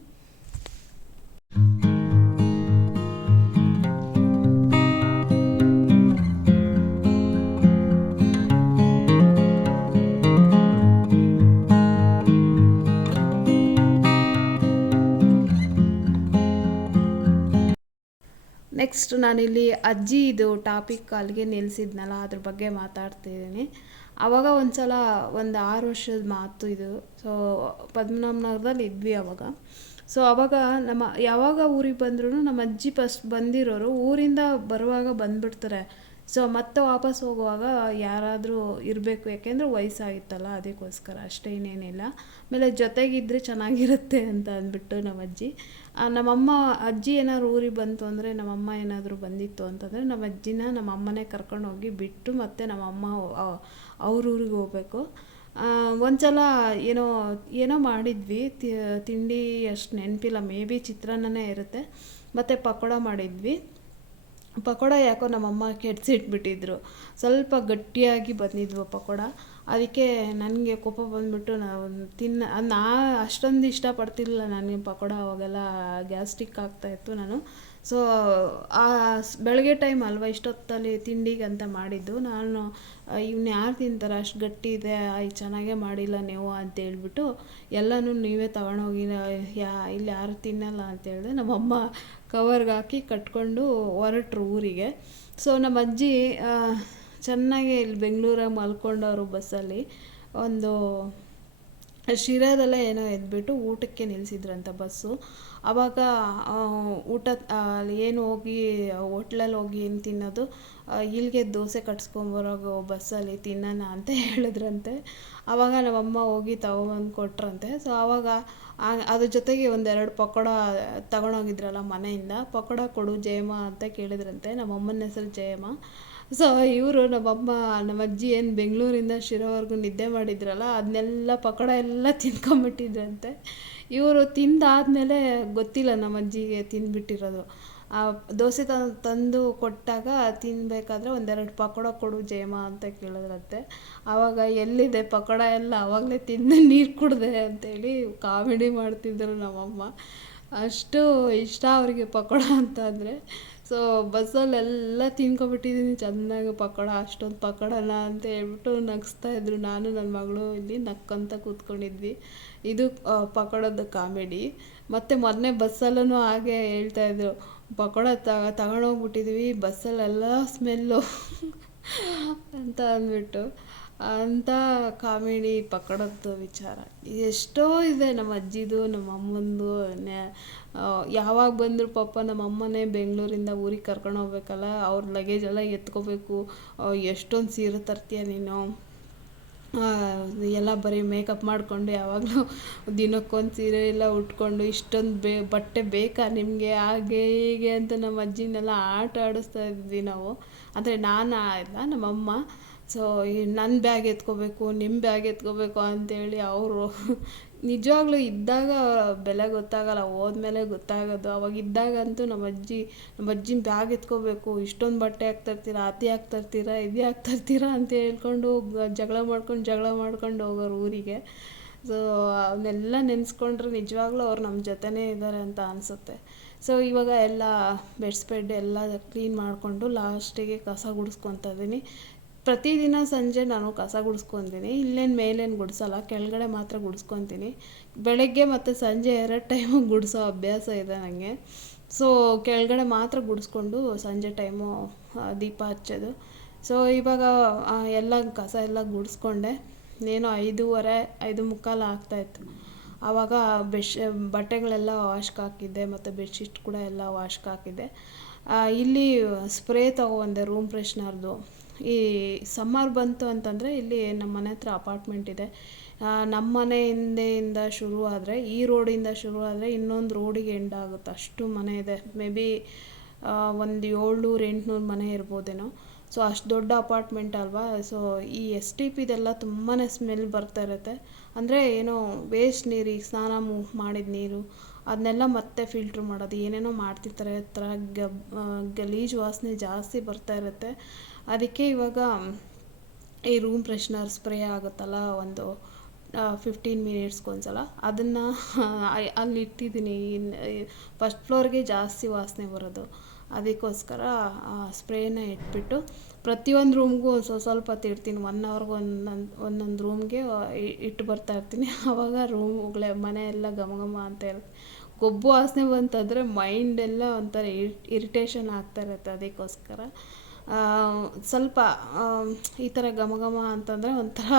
ನೆಕ್ಸ್ಟ್ ನಾನಿಲ್ಲಿ ಅಜ್ಜಿ ಇದು ಟಾಪಿಕ್ ಅಲ್ಲಿಗೆ ನಿಲ್ಲಿಸಿದ್ನಲ್ಲ ಅದ್ರ ಬಗ್ಗೆ ಮಾತಾಡ್ತಿದ್ದೀನಿ. ಆವಾಗ ಒಂದು ಸಲ ಒಂದು ಆರು ವರ್ಷದ ಮಾತು ಇದು. ಸೊ ಪದ್ಮನಾಭನಗರದಲ್ಲಿ ಇದ್ವಿ ಅವಾಗ. ಸೊ ಅವಾಗ ನಮ್ಮ, ಯಾವಾಗ ಊರಿಗೆ ಬಂದ್ರೂ ನಮ್ಮ ಅಜ್ಜಿ ಫಸ್ಟ್ ಬಂದಿರೋರು ಊರಿಂದ ಬರುವಾಗ ಬಂದುಬಿಡ್ತಾರೆ. ಸೊ ಮತ್ತೆ ವಾಪಸ್ ಹೋಗುವಾಗ ಯಾರಾದರೂ ಇರಬೇಕು, ಯಾಕೆಂದರೆ ವಯಸ್ಸಾಗಿತ್ತಲ್ಲ, ಅದಕ್ಕೋಸ್ಕರ ಅಷ್ಟೇ ಇನ್ನೇನಿಲ್ಲ. ಆಮೇಲೆ ಜೊತೆಗಿದ್ದರೆ ಚೆನ್ನಾಗಿರುತ್ತೆ ಅಂತ ಅಂದ್ಬಿಟ್ಟು ನಮ್ಮ ಅಜ್ಜಿ. ನಮ್ಮಮ್ಮ, ಅಜ್ಜಿ ಏನಾದ್ರು ಊರಿಗೆ ಬಂತು ಅಂದರೆ ನಮ್ಮಮ್ಮ ಏನಾದರೂ ಬಂದಿತ್ತು ಅಂತಂದರೆ ನಮ್ಮ ಅಜ್ಜಿನ ನಮ್ಮ ಅಮ್ಮನೇ ಕರ್ಕೊಂಡೋಗಿ ಬಿಟ್ಟು ಮತ್ತೆ ನಮ್ಮಮ್ಮ ಅವ್ರ ಊರಿಗೆ ಹೋಗ್ಬೇಕು. ಒಂದು ಸಲ ಏನೋ ಏನೋ ಮಾಡಿದ್ವಿ. ತಿಂಡಿ ಅಷ್ಟು ನೆನಪಿಲ್ಲ. ಮೇ ಬಿ ಚಿತ್ರಾನ್ನನೇ ಇರುತ್ತೆ. ಮತ್ತು ಪಕೋಡ ಮಾಡಿದ್ವಿ. ಪಕೋಡ ಯಾಕೋ ನಮ್ಮಮ್ಮ ಕೆಡಿಸಿಟ್ಬಿಟ್ಟಿದ್ರು ಸ್ವಲ್ಪ ಗಟ್ಟಿಯಾಗಿ ಬಂದಿದ್ವು ಪಕೋಡ. ಅದಕ್ಕೆ ನನಗೆ ಕೋಪ ಬಂದುಬಿಟ್ಟು ನಾವು ತಿನ್ನ, ನಾ ಅಷ್ಟೊಂದು ಇಷ್ಟಪಡ್ತಿರಲಿಲ್ಲ ನನಗೆ ಪಕೋಡ, ಅವಾಗೆಲ್ಲ ಗ್ಯಾಸ್ಟ್ರಿಕ್ ಆಗ್ತಾಯಿತ್ತು ನಾನು. ಸೊ ಆ ಬೆಳಗ್ಗೆ ಟೈಮ್ ಅಲ್ವಾ ಇಷ್ಟೊತ್ತಲ್ಲಿ ತಿಂಡಿಗೆ ಅಂತ ಮಾಡಿದ್ದು. ನಾನು ಇವ್ನ ಯಾರು ತಿಂತಾರೆ, ಅಷ್ಟು ಗಟ್ಟಿ ಇದೆ ಚೆನ್ನಾಗೇ ಮಾಡಿಲ್ಲ ನೀವು ಅಂತ ಹೇಳ್ಬಿಟ್ಟು ಎಲ್ಲನೂ ನೀವೇ ತಗೊಂಡೋಗಿ ಯಾ, ಇಲ್ಲಿ ಯಾರು ತಿನ್ನಲ್ಲ ಅಂತ ಹೇಳಿದೆ. ನಮ್ಮಮ್ಮ ಕವರ್ಗೆ ಹಾಕಿ ಕಟ್ಕೊಂಡು ಹೊರಟ್ರು ಊರಿಗೆ. ಸೊ ನಮ್ಮ ಅಜ್ಜಿ ಚೆನ್ನಾಗಿ ಇಲ್ಲಿ ಬೆಂಗಳೂರಾಗ ಮಲ್ಕೊಂಡವರು ಬಸ್ಸಲ್ಲಿ. ಒಂದು ಶಿರಾದಲ್ಲೇ ಏನೋ ಎದ್ಬಿಟ್ಟು ಊಟಕ್ಕೆ ನಿಲ್ಲಿಸಿದ್ರಂತ ಬಸ್ಸು. ಆವಾಗ ಊಟ ಅಲ್ಲಿ ಏನು ಹೋಗಿ, ಹೋಟ್ಲಲ್ಲಿ ಹೋಗಿ ಏನು ತಿನ್ನೋದು ಇಲ್ಲಿಗೆ ದೋಸೆ ಕಟ್ಸ್ಕೊಂಬರೋ ಬಸ್ಸಲ್ಲಿ ತಿನ್ನೋಣ ಅಂತ ಹೇಳಿದ್ರಂತೆ. ಆವಾಗ ನಮ್ಮಮ್ಮ ಹೋಗಿ ತಗೊಂಬಂದು ಕೊಟ್ರಂತೆ. ಸೊ ಆವಾಗ ಅದ್ರ ಜೊತೆಗೆ ಒಂದೆರಡು ಪಕೋಡ ತಗೊಂಡೋಗಿದ್ರಲ್ಲ ಮನೆಯಿಂದ. ಪಕೋಡ ಕೊಡು ಜಯಮ್ಮ ಅಂತ ಕೇಳಿದ್ರಂತೆ. ನಮ್ಮ ಅಮ್ಮನ ಹೆಸರು ಜಯಮ್ಮ. ಸೊ ಇವರು ನಮ್ಮಮ್ಮ, ನಮ್ಮ ಅಜ್ಜಿ ಏನು ಬೆಂಗಳೂರಿಂದ ಶಿರೋವರೆಗೂ ನಿದ್ದೆ ಮಾಡಿದ್ರಲ್ಲ ಅದನ್ನೆಲ್ಲ ಪಕೋಡ ಎಲ್ಲ ತಿನ್ಕೊಂಬಿಟ್ಟಿದ್ರಂತೆ. ಇವರು ತಿಂದಾದಮೇಲೆ ಗೊತ್ತಿಲ್ಲ ನಮ್ಮ ಅಜ್ಜಿಗೆ ತಿಂದ್ಬಿಟ್ಟಿರೋದು ದೋಸೆ ತಂದು ತಂದು ಕೊಟ್ಟಾಗ ತಿನ್ನಬೇಕಾದ್ರೆ ಒಂದೆರಡು ಪಕೋಡ ಕೊಡು ಜಯಮ್ಮ ಅಂತ ಕೇಳಿದ್ರಂತೆ. ಆವಾಗ ಎಲ್ಲಿದೆ ಪಕೋಡ ಎಲ್ಲ? ಆವಾಗಲೇ ತಿಂದು ನೀರು ಕುಡಿದೆ ಅಂತೇಳಿ ಕಾಮಿಡಿ ಮಾಡ್ತಿದ್ದರು ನಮ್ಮಮ್ಮ. ಅಷ್ಟು ಇಷ್ಟ ಅವರಿಗೆ ಪಕೋಡ ಅಂತ ಅಂದರೆ ಸೊ ಬಸ್ಸಲ್ಲೆಲ್ಲ ತಿನ್ಕೊಬಿಟ್ಟಿದ್ದೀನಿ ಚೆನ್ನಾಗಿ ಪಕೋಡ, ಅಷ್ಟೊಂದು ಪಕೋಡನ ಅಂತ ಹೇಳ್ಬಿಟ್ಟು ನಗಿಸ್ತಾ ಇದ್ರು. ನಾನು ನನ್ನ ಮಗಳು ಇಲ್ಲಿ ನಕ್ಕಂತ ಕೂತ್ಕೊಂಡಿದ್ವಿ. ಇದು ಪಕೋಡದ ಕಾಮಿಡಿ. ಮತ್ತು ಮೊನ್ನೆ ಬಸ್ಸಲ್ಲೂ ಹಾಗೆ ಹೇಳ್ತಾ ಹೇಳ್ತಾಯಿದ್ರು ಪಕೋಡ ತಗ ತಗೊಂಡೋಗ್ಬಿಟ್ಟಿದ್ವಿ. ಬಸ್ಸಲ್ಲೆಲ್ಲ ಸ್ಮೆಲ್ಲು ಅಂತ ಅಂದ್ಬಿಟ್ಟು. ಅಂಥ ಕಾಮಿಡಿ ಪಕ್ಕಡದ್ದು ವಿಚಾರ. ಎಷ್ಟೋ ಇದೆ ನಮ್ಮ ಅಜ್ಜಿದು, ನಮ್ಮ ಅಮ್ಮಂದು ಯಾವಾಗ ಬಂದರೂ ಪಾಪ ನಮ್ಮ ಅಮ್ಮನೇ ಬೆಂಗಳೂರಿಂದ ಊರಿಗೆ ಕರ್ಕೊಂಡು ಹೋಗ್ಬೇಕಲ್ಲ, ಅವ್ರ ಲಗೇಜ್ ಎಲ್ಲ ಎತ್ಕೋಬೇಕು ಎಷ್ಟೊಂದು ಸೀರೆ ತರ್ತೀಯ ನೀನು? ಎಲ್ಲ ಬರೀ ಮೇಕಪ್ ಮಾಡಿಕೊಂಡು ಯಾವಾಗಲೂ ದಿನಕ್ಕೊಂದು ಸೀರೆ ಎಲ್ಲ ಉಟ್ಕೊಂಡು ಇಷ್ಟೊಂದು ಬೇ, ಬಟ್ಟೆ ಬೇಕಾ ನಿಮಗೆ? ಹಾಗೆ ಹೀಗೆ ಅಂತ ನಮ್ಮ ಅಜ್ಜಿನೆಲ್ಲ ಆಟ ಆಡಿಸ್ತಾ ಇದ್ವಿ ನಾವು. ಅಂದರೆ ನಾನು ಇಲ್ಲ ನಮ್ಮಮ್ಮ ಸೊ ನನ್ನ ಬ್ಯಾಗ್ ಎತ್ಕೋಬೇಕು ನಿಮ್ಮ ಬ್ಯಾಗ್ ಎತ್ಕೋಬೇಕು ಅಂತೇಳಿ ಅವರು ನಿಜವಾಗ್ಲೂ ಇದ್ದಾಗ ಬೆಲೆ ಗೊತ್ತಾಗಲ್ಲ, ಹೋದ್ಮೇಲೆ ಗೊತ್ತಾಗೋದು. ಅವಾಗ ಇದ್ದಾಗಂತೂ ನಮ್ಮ ಅಜ್ಜಿ, ನಮ್ಮ ಅಜ್ಜಿನ ಬ್ಯಾಗ್ ಎತ್ಕೋಬೇಕು, ಇಷ್ಟೊಂದು ಬಟ್ಟೆ ಯಾಕೆ ತರ್ತೀರಾ ಅತಿ ಯಾಕೆ ತರ್ತೀರಾ ಇದು ಯಾಕೆ ತರ್ತೀರಾ ಅಂತ ಹೇಳ್ಕೊಂಡು ಜಗಳ ಮಾಡ್ಕೊಂಡು ಜಗಳ ಮಾಡ್ಕೊಂಡು ಹೋಗೋರು ಊರಿಗೆ. ಸೊ ಅವನ್ನೆಲ್ಲ ನೆನೆಸ್ಕೊಂಡ್ರೆ ನಿಜವಾಗ್ಲೂ ಅವ್ರು ನಮ್ಮ ಜೊತೆನೇ ಇದ್ದಾರೆ ಅಂತ ಅನಿಸುತ್ತೆ. ಸೊ ಇವಾಗ ಎಲ್ಲ ಬೆಡ್ಸ್ಬೆಡ್ ಎಲ್ಲ ಕ್ಲೀನ್ ಮಾಡಿಕೊಂಡು ಲಾಸ್ಟಿಗೆ ಕಸ ಗುಡಿಸ್ಕೊತ ಇದ್ದೀನಿ ಪ್ರತಿದಿನ ಸಂಜೆ ನಾನು ಕಸ ಗುಡಿಸ್ಕೊತೀನಿ, ಇಲ್ಲೇನು ಮೇಲೇನು ಗುಡಿಸಲ್ಲ, ಕೆಳಗಡೆ ಮಾತ್ರ ಗುಡಿಸ್ಕೊತೀನಿ. ಬೆಳಗ್ಗೆ ಮತ್ತು ಸಂಜೆ ಎರಡು ಟೈಮು ಗುಡಿಸೋ ಅಭ್ಯಾಸ ಇದೆ ನನಗೆ ಸೊ ಕೆಳಗಡೆ ಮಾತ್ರ ಗುಡಿಸ್ಕೊಂಡು ಸಂಜೆ ಟೈಮು ದೀಪ ಹಚ್ಚೋದು. ಸೊ ಇವಾಗ ಎಲ್ಲ ಕಸ ಎಲ್ಲ ಗುಡಿಸ್ಕೊಂಡೆ. ಏನೋ ಐದೂವರೆ, ಐದು ಮುಕ್ಕಾಲು ಆಗ್ತಾಯಿತ್ತು ಆವಾಗ ಬೆಶ್, ಬಟ್ಟೆಗಳೆಲ್ಲ ವಾಶ್ಗೆ ಹಾಕಿದ್ದೆ, ಮತ್ತು ಬೆಡ್ಶೀಟ್ ಕೂಡ ಎಲ್ಲ ವಾಶ್ಗೆ ಹಾಕಿದ್ದೆ. ಇಲ್ಲಿ ಸ್ಪ್ರೇ ತೊಗೊಬಂದೆ ರೂಮ್ ಫ್ರೆಶ್ನರ್ದು. ಈ ಸಮ್ಮರ್ ಬಂತು ಅಂತಂದರೆ ಇಲ್ಲಿ ನಮ್ಮ ಮನೆ ಹತ್ರ ಅಪಾರ್ಟ್ಮೆಂಟ್ ಇದೆ. ನಮ್ಮ ಮನೆ ಹಿಂದೆಯಿಂದ ಶುರು ಆದರೆ, ಈ ರೋಡಿಂದ ಶುರು ಆದರೆ ಇನ್ನೊಂದು ರೋಡಿಗೆ ಎಂಡ್ ಆಗುತ್ತೆ. ಅಷ್ಟು ಮನೆ ಇದೆ. ಮೇ ಬಿ ಒಂದು ಏಳ್ನೂರು, ಎಂಟುನೂರು ಮನೆ ಇರ್ಬೋದೇನೋ. ಸೊ ಅಷ್ಟು ದೊಡ್ಡ ಅಪಾರ್ಟ್ಮೆಂಟ್ ಅಲ್ವಾ? ಸೊ ಈ ಎಸ್ ಟಿ ಪಿದೆಲ್ಲ ತುಂಬಾ ಸ್ಮೆಲ್ ಬರ್ತಾ ಇರುತ್ತೆ. ಅಂದರೆ ಏನೋ ವೇಸ್ಟ್ ನೀರು ಈಗ ಸ್ನಾನ ಮಾಡಿದ ನೀರು ಅದನ್ನೆಲ್ಲ ಮತ್ತೆ ಫಿಲ್ಟ್ರ್ ಮಾಡೋದು, ಏನೇನೋ ಮಾಡ್ತಿರ್ತಾರೆ. ಥರ ಗಲೀಜು ವಾಸನೆ ಜಾಸ್ತಿ ಬರ್ತಾ ಇರುತ್ತೆ. ಅದಕ್ಕೆ ಇವಾಗ, ಈ ರೂಮ್ ಫ್ರೆಶ್ನರ್ ಸ್ಪ್ರೇ ಆಗುತ್ತಲ್ಲ ಒಂದು ಫಿಫ್ಟೀನ್ ಮಿನಿಟ್ಸ್ಗೊಂದ್ಸಲ ಅದನ್ನು ಅಲ್ಲಿ ಇಟ್ಟಿದ್ದೀನಿ. ಫಸ್ಟ್ ಫ್ಲೋರ್ಗೆ ಜಾಸ್ತಿ ವಾಸನೆ ಬರೋದು. ಅದಕ್ಕೋಸ್ಕರ ಸ್ಪ್ರೇನ ಇಟ್ಬಿಟ್ಟು, ಪ್ರತಿಯೊಂದು ರೂಮ್ಗೂ ಸ್ವಲ್ಪ ಸ್ವಲ್ಪ ಹೊತ್ತು ಇಡ್ತೀನಿ. ಒನ್ ಅವರ್ಗೆ ಒಂದೊಂದು ಒಂದೊಂದು ರೂಮ್ಗೆ ಇಟ್ಟು ಬರ್ತಾ ಇರ್ತೀನಿ. ಆವಾಗ ರೂಮ್ಗಳೇ ಮನೆ ಎಲ್ಲ ಘಮ ಘಮ ಅಂತ ಇರುತ್ತೆ. ಗೊಬ್ಬು ವಾಸನೆ ಬಂತಂದರೆ ಮೈಂಡ್ ಎಲ್ಲ ಒಂಥರ ಇರಿಟೇಷನ್ ಆಗ್ತಾ ಇರುತ್ತೆ ಅದಕ್ಕೋಸ್ಕರ. ಸ್ವಲ್ಪ ಈ ಥರ ಘಮ ಘಮ ಅಂತಂದರೆ ಒಂಥರ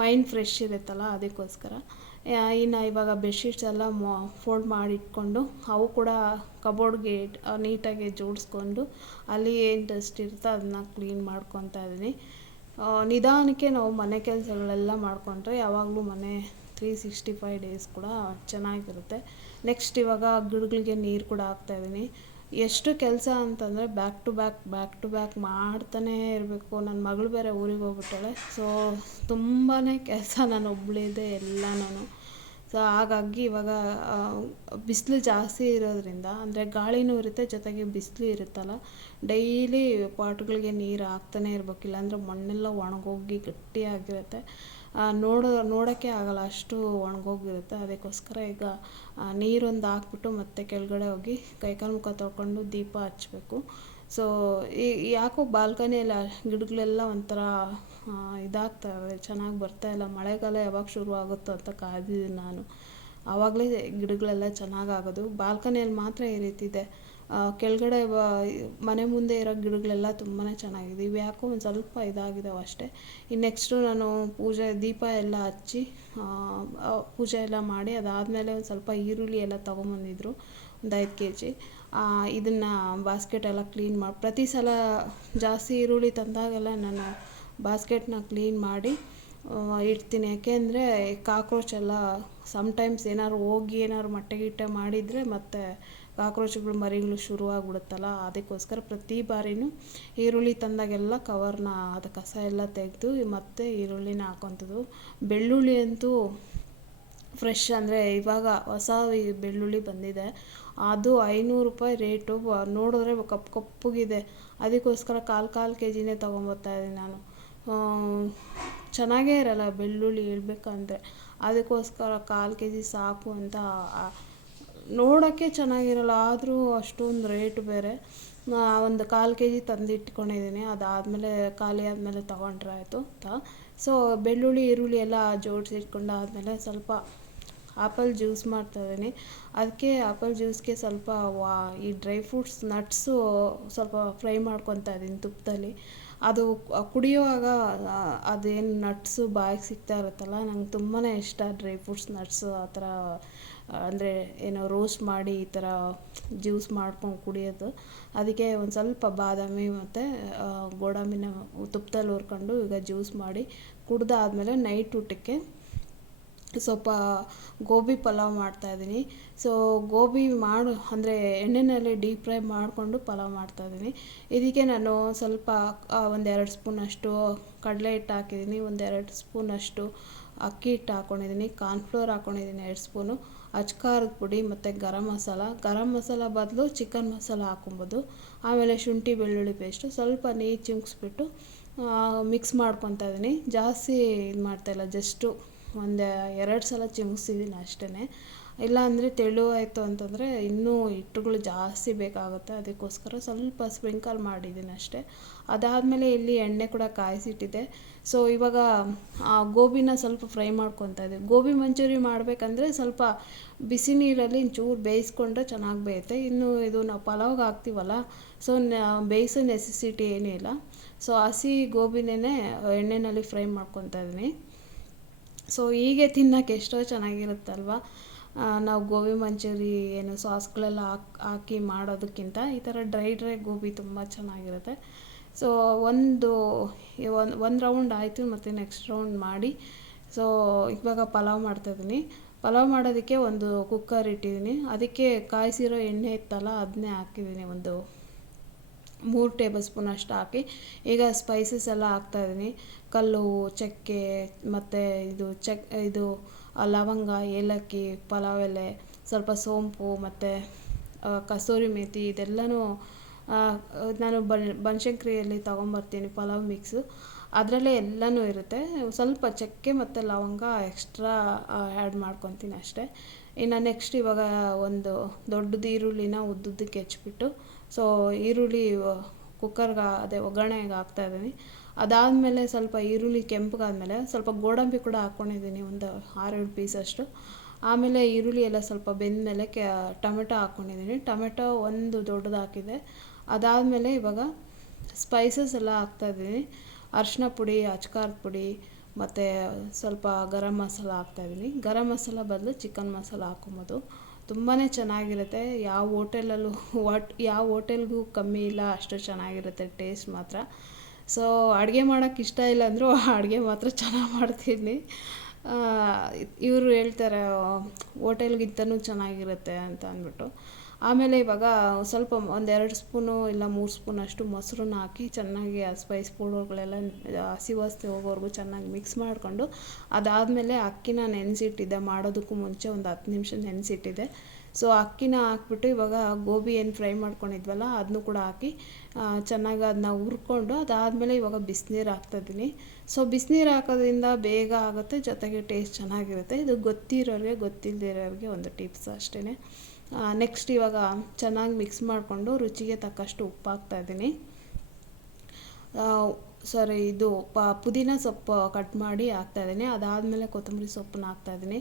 ಮೈಂಡ್ ಫ್ರೆಶ್ ಇರುತ್ತಲ್ಲ ಅದಕ್ಕೋಸ್ಕರ. ಇನ್ನು ಇವಾಗ ಬೆಡ್ಶೀಟ್ಸ್ ಎಲ್ಲ ಫೋಲ್ಡ್ ಮಾಡಿಟ್ಕೊಂಡು ಅವು ಕೂಡ ಕಬೋರ್ಡ್ಗೆ ನೀಟಾಗಿ ಜೋಡಿಸ್ಕೊಂಡು ಅಲ್ಲಿ ಏನು ಡಸ್ಟ್ ಇರುತ್ತೋ ಅದನ್ನ ಕ್ಲೀನ್ ಮಾಡ್ಕೊತಾ ಇದ್ದೀನಿ. ನಿಧಾನಕ್ಕೆ ನಾವು ಮನೆ ಕೆಲಸಗಳೆಲ್ಲ ಮಾಡಿಕೊಂಡ್ರೆ ಯಾವಾಗಲೂ ಮನೆ ತ್ರೀ ಸಿಕ್ಸ್ಟಿ ಫೈವ್ ಡೇಸ್ ಕೂಡ ಚೆನ್ನಾಗಿರುತ್ತೆ. ನೆಕ್ಸ್ಟ್ ಇವಾಗ ಗಿಡಗಳಿಗೆ ನೀರು ಕೂಡ ಹಾಕ್ತಾಯಿದ್ದೀನಿ ಎಷ್ಟು ಕೆಲಸ ಅಂತಂದರೆ back to back back to back ಮಾಡ್ತಾನೇ ಇರಬೇಕು. ನನ್ನ ಮಗಳು ಬೇರೆ ಊರಿಗೆ ಹೋಗ್ಬಿಟ್ಟಾಳೆ. ಸೊ ತುಂಬಾ ಕೆಲಸ ನಾನು ಒಬ್ಬಳಿದೆ ಎಲ್ಲ ನಾನು ಸೊ ಹಾಗಾಗಿ ಇವಾಗ ಬಿಸಿಲು ಜಾಸ್ತಿ ಇರೋದ್ರಿಂದ, ಅಂದರೆ ಗಾಳಿನೂ ಇರುತ್ತೆ, ಜೊತೆಗೆ ಬಿಸಿಲು ಇರುತ್ತಲ್ಲ, ಡೈಲಿ ಪಾಟ್ಗಳಿಗೆ ನೀರು ಹಾಕ್ತಾನೆ ಇರ್ಬೇಕು ಇಲ್ಲಾಂದರೆ ಮಣ್ಣೆಲ್ಲ ಒಣಗೋಗಿ ಗಟ್ಟಿಯಾಗಿರುತ್ತೆ. ನೋಡೋ, ನೋಡೋಕ್ಕೆ ಆಗಲ್ಲ, ಅಷ್ಟು ಒಣಗೋಗಿರುತ್ತೆ ಅದಕ್ಕೋಸ್ಕರ ಈಗ ನೀರೊಂದು ಹಾಕ್ಬಿಟ್ಟು ಮತ್ತೆ ಕೆಳಗಡೆ ಹೋಗಿ ಕೈಕಾಲು ಮುಖ ತೊಳ್ಕೊಂಡು ದೀಪ ಹಚ್ಚಬೇಕು ಸೊ ಈ, ಯಾಕೋ ಬಾಲ್ಕನಿಯಲ್ಲಿ ಗಿಡಗಳೆಲ್ಲ ಒಂಥರ ಇದಾಗ್ತವೆ ಚೆನ್ನಾಗಿ ಬರ್ತಾ ಇಲ್ಲ. ಮಳೆಗಾಲ ಯಾವಾಗ ಶುರು ಆಗುತ್ತೋ ಅಂತ ಕಾದಿದ್ದೀನಿ ನಾನು. ಆವಾಗಲೇ ಗಿಡಗಳೆಲ್ಲ ಚೆನ್ನಾಗಾಗೋದು ಬಾಲ್ಕನಿಯಲ್ಲಿ ಮಾತ್ರ ಈ ರೀತಿ ಇದೆ. ಕೆಳಗಡೆ ಮನೆ ಮುಂದೆ ಇರೋ ಗಿಡಗಳೆಲ್ಲ ತುಂಬಾ ಚೆನ್ನಾಗಿದೆ. ಇವು ಯಾಕೋ ಒಂದು ಸ್ವಲ್ಪ ಇದಾಗಿದ್ದಾವೆ ಅಷ್ಟೇ. ಇನ್ನು ನೆಕ್ಸ್ಟು ನಾನು ಪೂಜೆ, ದೀಪ ಎಲ್ಲ ಹಚ್ಚಿ ಪೂಜೆ ಎಲ್ಲ ಮಾಡಿ, ಅದಾದಮೇಲೆ ಒಂದು ಸ್ವಲ್ಪ ಈರುಳ್ಳಿ ಎಲ್ಲ ತೊಗೊಂಬಂದಿದ್ರು, ಒಂದು ಐದು ಕೆ ಜಿ ಇದನ್ನು ಬಾಸ್ಕೆಟ್ ಎಲ್ಲ ಕ್ಲೀನ್ ಮಾಡಿ ಪ್ರತಿ ಸಲ ಜಾಸ್ತಿ ಈರುಳ್ಳಿ ತಂದಾಗೆಲ್ಲ ನಾನು ಬಾಸ್ಕೆಟ್ನ ಕ್ಲೀನ್ ಮಾಡಿ ಇಡ್ತೀನಿ. ಯಾಕೆಂದರೆ ಕಾಕ್ರೋಚ್ ಎಲ್ಲ ಸಮ್ಟೈಮ್ಸ್ ಏನಾದ್ರು ಹೋಗಿ ಏನಾದ್ರು ಮೊಟ್ಟೆ ಗಿಟ್ಟೆ ಮಾಡಿದರೆ ಮತ್ತು ಕಾಕ್ರೋಚ್ಗಳು ಮರಿಗಳು ಶುರುವಾಗ್ಬಿಡುತ್ತಲ್ಲ, ಅದಕ್ಕೋಸ್ಕರ ಪ್ರತಿ ಬಾರಿನೂ ಈರುಳ್ಳಿ ತಂದಾಗೆಲ್ಲ ಕವರ್ನ, ಅದು ಕಸ ಎಲ್ಲ ತೆಗೆದು ಮತ್ತೆ ಈರುಳ್ಳಿನ ಹಾಕೋಂಥದ್ದು ಬೆಳ್ಳುಳ್ಳಿ ಅಂತೂ ಫ್ರೆಶ್ ಅಂದರೆ ಇವಾಗ ಹೊಸ ಬೆಳ್ಳುಳ್ಳಿ ಬಂದಿದೆ. ಅದು ಐನೂರು ರೂಪಾಯಿ ರೇಟು ನೋಡಿದ್ರೆ ಕಪ್ಪು ಕಪ್ಪಗಿದೆ. ಅದಕ್ಕೋಸ್ಕರ ಕಾಲು ಕಾಲು ಕೆ ಜಿನೇ ತೊಗೊಂಬರ್ತಾಯಿದ್ದೀನಿ ನಾನು. ಚೆನ್ನಾಗೇ ಇರಲ್ಲ ಬೆಳ್ಳುಳ್ಳಿ ಹೇಳ್ಬೇಕಂದ್ರೆ. ಅದಕ್ಕೋಸ್ಕರ ಕಾಲು ಕೆ ಜಿ ಸಾಕು ಅಂತ ನೋಡೋಕ್ಕೆ ಚೆನ್ನಾಗಿರಲ್ಲ, ಆದರೂ ಅಷ್ಟೊಂದು ರೇಟ್ ಬೇರೆ. ಒಂದು ಕಾಲು ಕೆ ಜಿ ತಂದಿಟ್ಕೊಂಡಿದ್ದೀನಿ, ಅದಾದಮೇಲೆ ಖಾಲಿ ಆದಮೇಲೆ ತೊಗೊಂಡ್ರೆ ಆಯಿತು ಅಂತ. ಸೊ ಬೆಳ್ಳುಳ್ಳಿ, ಈರುಳ್ಳಿ ಎಲ್ಲ ಜೋಡಿಸಿಟ್ಕೊಂಡು ಆದಮೇಲೆ ಸ್ವಲ್ಪ ಆಪಲ್ ಜ್ಯೂಸ್ ಮಾಡ್ತಾಯಿದ್ದೀನಿ ಅದಕ್ಕೆ ಆಪಲ್ ಜ್ಯೂಸ್ಗೆ ಸ್ವಲ್ಪ ವಾ, ಈ ಡ್ರೈ ಫ್ರೂಟ್ಸ್ ನಟ್ಸು ಸ್ವಲ್ಪ ಫ್ರೈ ಮಾಡ್ಕೊತಾ ಇದ್ದೀನಿ ತುಪ್ಪದಲ್ಲಿ ಅದು ಕುಡಿಯುವಾಗ ಅದೇನು ನಟ್ಸು ಬಾಯಿಗೆ ಸಿಗ್ತಾ ಇರುತ್ತಲ್ಲ, ನಂಗೆ ತುಂಬಾ ಇಷ್ಟ ಡ್ರೈ ಫ್ರೂಟ್ಸ್ ನಟ್ಸು ಆ ಥರ ಅಂದರೆ ಏನೋ ರೋಸ್ಟ್ ಮಾಡಿ ಈ ಥರ ಜ್ಯೂಸ್ ಮಾಡ್ಕೊಂಡು ಕುಡಿಯೋದು. ಅದಕ್ಕೆ ಒಂದು ಸ್ವಲ್ಪ ಬಾದಾಮಿ ಮತ್ತು ಗೋಡಂಬಿನ ತುಪ್ಪದಲ್ಲಿ ಹುರ್ಕೊಂಡು ಈಗ ಜ್ಯೂಸ್ ಮಾಡಿ ಕುಡ್ದಾದಮೇಲೆ ನೈಟ್ ಊಟಕ್ಕೆ ಸ್ವಲ್ಪ ಗೋಬಿ ಪಲಾವ್ ಮಾಡ್ತಾಯಿದ್ದೀನಿ ಸೊ ಗೋಬಿ ಮಾಡು, ಅಂದರೆ ಎಣ್ಣೆಯಲ್ಲಿ ಡೀಪ್ ಫ್ರೈ ಮಾಡಿಕೊಂಡು ಪಲಾವ್ ಮಾಡ್ತಾಯಿದ್ದೀನಿ ಇದಕ್ಕೆ ನಾನು ಸ್ವಲ್ಪ ಒಂದೆರಡು ಸ್ಪೂನಷ್ಟು ಕಡಲೆ ಹಿಟ್ಟು ಹಾಕಿದ್ದೀನಿ ಒಂದೆರಡು ಸ್ಪೂನಷ್ಟು ಅಕ್ಕಿ ಹಿಟ್ಟು ಹಾಕ್ಕೊಂಡಿದ್ದೀನಿ ಕಾರ್ನ್ಫ್ಲೋರ್ ಹಾಕ್ಕೊಂಡಿದ್ದೀನಿ ಎರಡು ಸ್ಪೂನು ಅಚ್ಕಾರದ ಪುಡಿ ಮತ್ತು ಗರಂ ಮಸಾಲ. ಗರಂ ಮಸಾಲ ಬದಲು ಚಿಕನ್ ಮಸಾಲ ಹಾಕೊಬೋದು ಆಮೇಲೆ ಶುಂಠಿ ಬೆಳ್ಳುಳ್ಳಿ ಪೇಸ್ಟು ಸ್ವಲ್ಪ ನೀರು ಚಿಮ್ಕಿಸ್ಬಿಟ್ಟು ಮಿಕ್ಸ್ ಮಾಡ್ಕೊತಾ ಇದ್ದೀನಿ ಜಾಸ್ತಿ ಇದು ಮಾಡ್ತಾಯಿಲ್ಲ ಜಸ್ಟು ಒಂದು, ಎರಡು ಸಲ ಚಿಮ್ಸಿದ್ದೀನಿ ಅಷ್ಟೇ ಇಲ್ಲಾಂದರೆ ತೆಳು ಆಯಿತು ಅಂತಂದರೆ ಇನ್ನೂ ಹಿಟ್ಟುಗಳು ಜಾಸ್ತಿ ಬೇಕಾಗುತ್ತೆ. ಅದಕ್ಕೋಸ್ಕರ ಸ್ವಲ್ಪ ಸ್ಪ್ರಿಂಕಲ್ ಮಾಡಿದ್ದೀನಿ ಅಷ್ಟೇ. ಅದಾದಮೇಲೆ ಇಲ್ಲಿ ಎಣ್ಣೆ ಕೂಡ ಕಾಯಿಸಿಟ್ಟಿದ್ದೆ. ಸೊ ಇವಾಗ, ಆ, ಗೋಬಿನ ಸ್ವಲ್ಪ ಫ್ರೈ ಮಾಡ್ಕೊತಾ ಇದ್ದೆ. ಗೋಬಿ ಮಂಚೂರಿ ಮಾಡಬೇಕಂದ್ರೆ ಸ್ವಲ್ಪ ಬಿಸಿ ನೀರಲ್ಲಿ ಒಂಚೂರು ಬೇಯಿಸ್ಕೊಂಡ್ರೆ ಚೆನ್ನಾಗಿ ಬೇಯುತ್ತೆ. ಇನ್ನು ಇದು ನಾವು ಪಲಾವ್ಗೆ ಹಾಕ್ತೀವಲ್ಲ ಸೊ ಬೇಯಿಸೋ ನೆಸೆಸಿಟಿ ಏನೂ ಇಲ್ಲ. ಸೊ ಹಸಿ ಗೋಬಿನೇ ಎಣ್ಣೆಯಲ್ಲಿ ಫ್ರೈ ಮಾಡ್ಕೊತಾ ಇದ್ದೀನಿ. ಸೊ ಹೀಗೆ ತಿನ್ನೋಕ್ಕೆ ಎಷ್ಟೋ ಚೆನ್ನಾಗಿರುತ್ತಲ್ವ? ನಾವು ಗೋಬಿ ಮಂಚೂರಿ ಏನು ಸಾಸ್ಗಳೆಲ್ಲ ಹಾಕಿ ಹಾಕಿ ಮಾಡೋದಕ್ಕಿಂತ ಈ ಥರ ಡ್ರೈ ಡ್ರೈ ಗೋಬಿ ತುಂಬ ಚೆನ್ನಾಗಿರುತ್ತೆ. ಸೊ ಒಂದು ಒಂದು ಒಂದು ರೌಂಡ್ ಆಯಿತು ಮತ್ತು ನೆಕ್ಸ್ಟ್ ರೌಂಡ್ ಮಾಡಿ. ಸೊ ಇವಾಗ ಪಲಾವ್ ಮಾಡ್ತಾಯಿದ್ದೀನಿ ಪಲಾವ್ ಮಾಡೋದಕ್ಕೆ ಒಂದು ಕುಕ್ಕರ್ ಇಟ್ಟಿದ್ದೀನಿ. ಅದಕ್ಕೆ ಕಾಯಿಸಿರೋ ಎಣ್ಣೆ ಇತ್ತಲ್ಲ ಅದನ್ನೇ ಹಾಕಿದ್ದೀನಿ ಒಂದು ಮೂರು ಟೇಬಲ್ ಸ್ಪೂನ್ ಅಷ್ಟು ಹಾಕಿ. ಈಗ ಸ್ಪೈಸಸ್ ಎಲ್ಲ ಹಾಕ್ತಾಯಿದ್ದೀನಿ ಕಲ್ಲು ಚಕ್ಕೆ, ಮತ್ತು ಇದು ಚಕ್, ಇದು ಲವಂಗ, ಏಲಕ್ಕಿ, ಪಲಾವ್ ಎಲೆ, ಸ್ವಲ್ಪ ಸೋಂಪು ಮತ್ತು ಕಸೂರಿ ಮೇಥಿ ಇದೆಲ್ಲನೂ ನಾನು ಬನಶಂಕರಿಯಲ್ಲಿ ತೊಗೊಂಬರ್ತೀನಿ ಪಲಾವ್ ಮಿಕ್ಸು ಅದರಲ್ಲೇ ಎಲ್ಲನೂ ಇರುತ್ತೆ. ಸ್ವಲ್ಪ ಚಕ್ಕೆ ಮತ್ತು ಲವಂಗ ಎಕ್ಸ್ಟ್ರಾ ಆ್ಯಡ್ ಮಾಡ್ಕೊತೀನಿ ಅಷ್ಟೇ. ಇನ್ನು ನೆಕ್ಸ್ಟ್ ಇವಾಗ ಒಂದು ದೊಡ್ಡದು ಈರುಳ್ಳಿನ ಉದ್ದುದ್ದಕ್ಕೆ ಹೆಚ್ಚಿಬಿಟ್ಟು ಸೊ ಈರುಳ್ಳಿ ಕುಕ್ಕರ್ಗೆ ಅದೇ ಒಗ್ಗರಣೆಗೆ ಹಾಕ್ತಾಯಿದ್ದೀನಿ ಅದಾದಮೇಲೆ ಸ್ವಲ್ಪ ಈರುಳ್ಳಿ ಕೆಂಪಗಾದಮೇಲೆ ಸ್ವಲ್ಪ ಗೋಡಂಬಿ ಕೂಡ ಹಾಕ್ಕೊಂಡಿದ್ದೀನಿ ಒಂದು ಆರೇಳು ಪೀಸಷ್ಟು ಆಮೇಲೆ ಈರುಳ್ಳಿ ಎಲ್ಲ ಸ್ವಲ್ಪ ಬೆಂದಮೇಲೆ ಕೆ, ಟೊಮೆಟೊ ಹಾಕ್ಕೊಂಡಿದ್ದೀನಿ ಟೊಮೆಟೊ ಒಂದು ದೊಡ್ಡದು ಹಾಕಿದೆ. ಅದಾದಮೇಲೆ ಇವಾಗ ಸ್ಪೈಸಸ್ ಎಲ್ಲ ಹಾಕ್ತಾಯಿದ್ದೀನಿ ಅರಿಶಿನ ಪುಡಿ ಅಚ್ಕಾರದ ಪುಡಿ, ಮತ್ತು ಸ್ವಲ್ಪ ಗರಂ ಮಸಾಲ ಹಾಕ್ತಾಯಿದ್ದೀನಿ ಗರಂ ಮಸಾಲ ಬದಲು ಚಿಕನ್ ಮಸಾಲ ಹಾಕೊಬೋದು ತುಂಬಾ ಚೆನ್ನಾಗಿರುತ್ತೆ. ಯಾವ ಹೋಟೆಲಲ್ಲೂ ವಾಟ್ ಯಾವ ಹೋಟೆಲ್ಗೂ ಕಮ್ಮಿ ಇಲ್ಲ, ಅಷ್ಟು ಚೆನ್ನಾಗಿರುತ್ತೆ ಟೇಸ್ಟ್ ಮಾತ್ರ. ಸೊ ಅಡುಗೆ ಮಾಡೋಕ್ಕೆ ಇಷ್ಟ ಇಲ್ಲ ಅಂದರೂ ಅಡುಗೆ ಮಾತ್ರ ಚೆನ್ನಾಗಿ ಮಾಡ್ತೀನಿ. ಇವರು ಹೇಳ್ತಾರೆ ಹೋಟೆಲ್ಗಿಂತನೂ ಚೆನ್ನಾಗಿರುತ್ತೆ ಅಂತ ಅಂದ್ಬಿಟ್ಟು. ಆಮೇಲೆ ಇವಾಗ ಸ್ವಲ್ಪ ಒಂದೆರಡು ಸ್ಪೂನು ಇಲ್ಲ ಮೂರು ಸ್ಪೂನ್ ಅಷ್ಟು ಮೊಸರನ್ನ ಹಾಕಿ ಚೆನ್ನಾಗಿ ಆ ಸ್ಪೈಸ್ ಪೌಡರ್ಗಳೆಲ್ಲ ಹಸಿ ವಾಸನೆ ಹೋಗೋವರೆಗೂ ಚೆನ್ನಾಗಿ ಮಿಕ್ಸ್ ಮಾಡಿಕೊಂಡು ಅದಾದಮೇಲೆ ಅಕ್ಕಿನ ನೆನೆಸಿಟ್ಟಿದ್ದೆ, ಮಾಡೋದಕ್ಕೂ ಮುಂಚೆ ಒಂದು ಹತ್ತು ನಿಮಿಷ ನೆನೆಸಿಟ್ಟಿದ್ದೆ. ಸೊ ಅಕ್ಕಿನ ಹಾಕ್ಬಿಟ್ಟು ಇವಾಗ ಗೋಬಿ ಏನು ಫ್ರೈ ಮಾಡ್ಕೊಂಡಿದ್ವಲ್ಲ, ಅದನ್ನು ಕೂಡ ಹಾಕಿ ಚೆನ್ನಾಗಿ ಅದನ್ನ ಹುರ್ಕೊಂಡು ಅದಾದಮೇಲೆ ಇವಾಗ ಬಿಸಿನೀರು ಹಾಕ್ತಾಯಿದ್ದೀನಿ. ಸೊ ಬಿಸಿನೀರು ಹಾಕೋದ್ರಿಂದ ಬೇಗ ಆಗುತ್ತೆ, ಜೊತೆಗೆ ಟೇಸ್ಟ್ ಚೆನ್ನಾಗಿರುತ್ತೆ. ಇದು ಗೊತ್ತಿರೋರಿಗೆ ಗೊತ್ತಿಲ್ಲದಿರೋರಿಗೆ ಒಂದು ಟಿಪ್ಸ್ ಅಷ್ಟೇ ನೆಕ್ಸ್ಟ್ ಇವಾಗ ಚೆನ್ನಾಗಿ ಮಿಕ್ಸ್ ಮಾಡಿಕೊಂಡು ರುಚಿಗೆ ತಕ್ಕಷ್ಟು ಉಪ್ಪು ಹಾಕ್ತಾಯಿದ್ದೀನಿ ಸಾರಿ, ಇದು ಪ, ಪುದೀನ ಸೊಪ್ಪು ಕಟ್ ಮಾಡಿ ಹಾಕ್ತಾಯಿದ್ದೀನಿ ಅದಾದಮೇಲೆ ಕೊತ್ತಂಬರಿ ಸೊಪ್ಪನ್ನ ಹಾಕ್ತಾಯಿದ್ದೀನಿ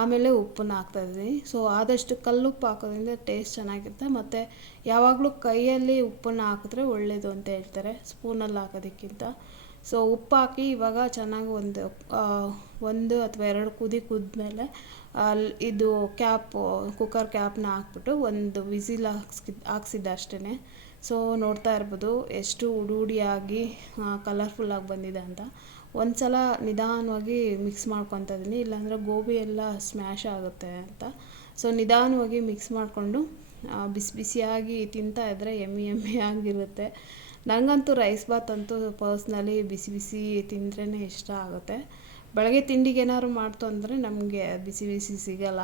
ಆಮೇಲೆ ಉಪ್ಪನ್ನ ಹಾಕ್ತಾಯಿದ್ದೀನಿ ಸೊ ಆದಷ್ಟು ಕಲ್ಲುಪ್ಪು ಹಾಕೋದ್ರಿಂದ ಟೇಸ್ಟ್ ಚೆನ್ನಾಗಿರುತ್ತೆ. ಮತ್ತು ಯಾವಾಗಲೂ ಕೈಯಲ್ಲಿ ಉಪ್ಪನ್ನು ಹಾಕಿದ್ರೆ ಒಳ್ಳೆಯದು ಅಂತ ಹೇಳ್ತಾರೆ, ಸ್ಪೂನಲ್ಲಿ ಹಾಕೋದಕ್ಕಿಂತ. ಸೊ ಉಪ್ಪು ಹಾಕಿ ಇವಾಗ ಚೆನ್ನಾಗಿ ಒಂದು ಒಂದು ಅಥವಾ ಎರಡು ಕುದಿ ಕುದ್ಮೇಲೆ ಅಲ್ಲಿ ಇದು ಕ್ಯಾಪು, ಕುಕ್ಕರ್ ಕ್ಯಾಪ್ನ ಹಾಕ್ಬಿಟ್ಟು ಒಂದು ವಿಸಿಲ್ ಹಾಕ್ಸ್, ಹಾಕ್ಸಿದ್ದೆ ಅಷ್ಟೇ ಸೊ ನೋಡ್ತಾ ಇರ್ಬೋದು, ಎಷ್ಟು ಉಡುಡಿಯಾಗಿ ಕಲರ್ಫುಲ್ಲಾಗಿ ಬಂದಿದೆ ಅಂತ. ಒಂದು ಸಲ ನಿಧಾನವಾಗಿ ಮಿಕ್ಸ್ ಮಾಡ್ಕೊತಾ ಇದ್ದೀನಿ ಇಲ್ಲಾಂದರೆ ಗೋಬಿ ಎಲ್ಲ ಸ್ಮ್ಯಾಶ್ ಆಗುತ್ತೆ ಅಂತ. ಸೊ ನಿಧಾನವಾಗಿ ಮಿಕ್ಸ್ ಮಾಡಿಕೊಂಡು ಬಿಸಿ ಬಿಸಿಯಾಗಿ ತಿಂತಾ ಇದ್ದರೆ ಎಮ್ಮಿ ಎಮ್ಮಿ ಆಗಿರುತ್ತೆ. ನನಗಂತೂ ರೈಸ್ ಬಾತ್ ಅಂತೂ ಪರ್ಸ್ನಲಿ ಬಿಸಿ ಬಿಸಿ ತಿಂದ್ರೇ ಇಷ್ಟ ಆಗುತ್ತೆ. ಬೆಳಗ್ಗೆ ತಿಂಡಿಗೆ ಏನಾದ್ರು ಮಾಡ್ತು ಅಂದರೆ ನಮಗೆ ಬಿಸಿ ಬಿಸಿ ಸಿಗಲ್ಲ.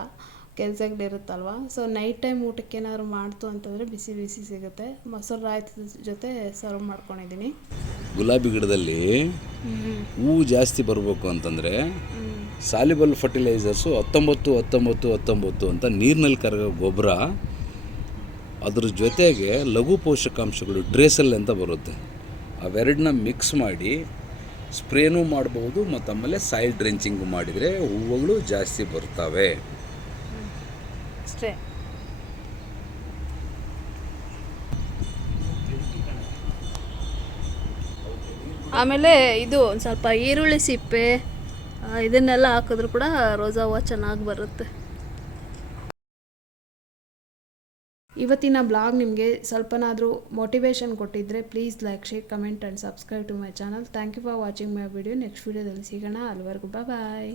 ಕೆಲ್ಸಗಳಿರುತ್ತಲ್ವ ಸೊ ನೈಟ್ ಟೈಮ್ ಊಟಕ್ಕೆ ಏನಾದ್ರು ಮಾಡ್ತು ಅಂತಂದರೆ ಬಿಸಿ ಬಿಸಿ ಸಿಗುತ್ತೆ. ಮೊಸರು ರಾಯ್ತದ ಜೊತೆ ಸರ್ವ್ ಮಾಡ್ಕೊಂಡಿದ್ದೀನಿ ಗುಲಾಬಿ ಗಿಡದಲ್ಲಿ ಹೂವು ಜಾಸ್ತಿ ಬರಬೇಕು ಅಂತಂದರೆ ಸಾಲಿಬಲ್ ಫರ್ಟಿಲೈಸರ್ಸು ಹತ್ತೊಂಬತ್ತು ಹತ್ತೊಂಬತ್ತು ಹತ್ತೊಂಬತ್ತು ಅಂತ ನೀರಿನಲ್ಲಿ ಕರಗೋ ಗೊಬ್ಬರ. ಅದ್ರ ಜೊತೆಗೆ ಲಘು ಪೋಷಕಾಂಶಗಳು ಡ್ರೇಸಲ್ ಅಂತ ಬರುತ್ತೆ. ಅವೆರಡನ್ನ ಮಿಕ್ಸ್ ಮಾಡಿ ಸ್ಪ್ರೇನೂ ಮಾಡ್ಬೋದು ಮತ್ತು ಆಮೇಲೆ ಸಾಯಿಲ್ ಡ್ರೆಂಚಿಂಗು ಮಾಡಿದರೆ ಹೂವುಗಳು ಜಾಸ್ತಿ ಬರ್ತವೆ. ಅಷ್ಟೇ. ಆಮೇಲೆ ಇದು ಒಂದು ಸ್ವಲ್ಪ ಈರುಳ್ಳಿ ಸಿಪ್ಪೆ ಇದನ್ನೆಲ್ಲ ಹಾಕಿದ್ರು ಕೂಡ ರೋಸಾ ಹೂವು ಚೆನ್ನಾಗಿ ಬರುತ್ತೆ. ಇವತ್ತಿನ ಬ್ಲಾಗ್ ನಿಮಗೆ ಸ್ವಲ್ಪನಾದರೂ ಮೋಟಿವೇಶನ್ ಕೊಟ್ಟಿದ್ದರೆ please like share comment and subscribe to my channel thank you for watching my video next ವೀಡಿಯೋದಲ್ಲಿ ಸಿಗೋಣ. ಅಲ್ಲಿವರೆಗೂ ಬಾಯ್